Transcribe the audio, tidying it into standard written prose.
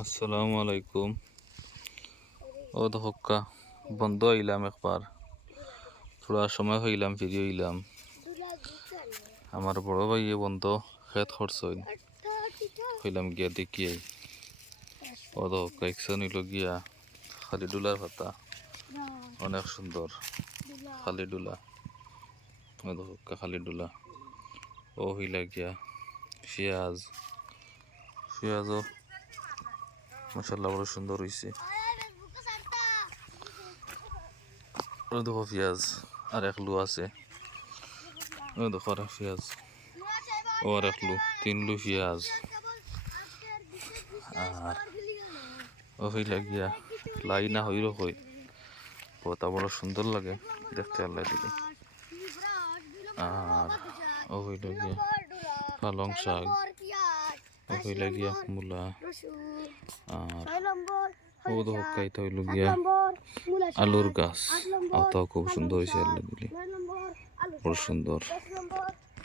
আসসালামু আলাইকুম। ও দহক্কা বন্ধ হইলাম একবার, থোড়া সময় হইলাম ফিরি হইলাম। আমার বড় ভাইয়ে বন্ধ খেত খরচইন হইলাম গিয়া দেখি। ও দহক্কা ইকশন হইল গিয়া খালি ডুলার পাতা, অনেক সুন্দর খালি ডুলা। ও দহক্কা খালি ডুলা। ও হইলা গিয়া পেঁয়াজ, পেঁয়াজও মাশাআল্লাহ বড় সুন্দর হইছে। দেখো পেঁয়াজ আর এক লু আছে, দেখো আর পেঁয়াজ, ও আর এক লু, 3 লু পেঁয়াজ। আর ও হইলা গিয়া লাই না হইল হই, তা বড় সুন্দর লাগে দেখতে আল্লাহ দিলে। আর ও হইল গিয়া পালং শাক, ও হইলা গিয়া মূলা। আর ও দহকাইতে হইল গিয়া আলুর গাছ, আতাও খুব সুন্দর হয়েছে আল্লাহ দিলে, বড় সুন্দর।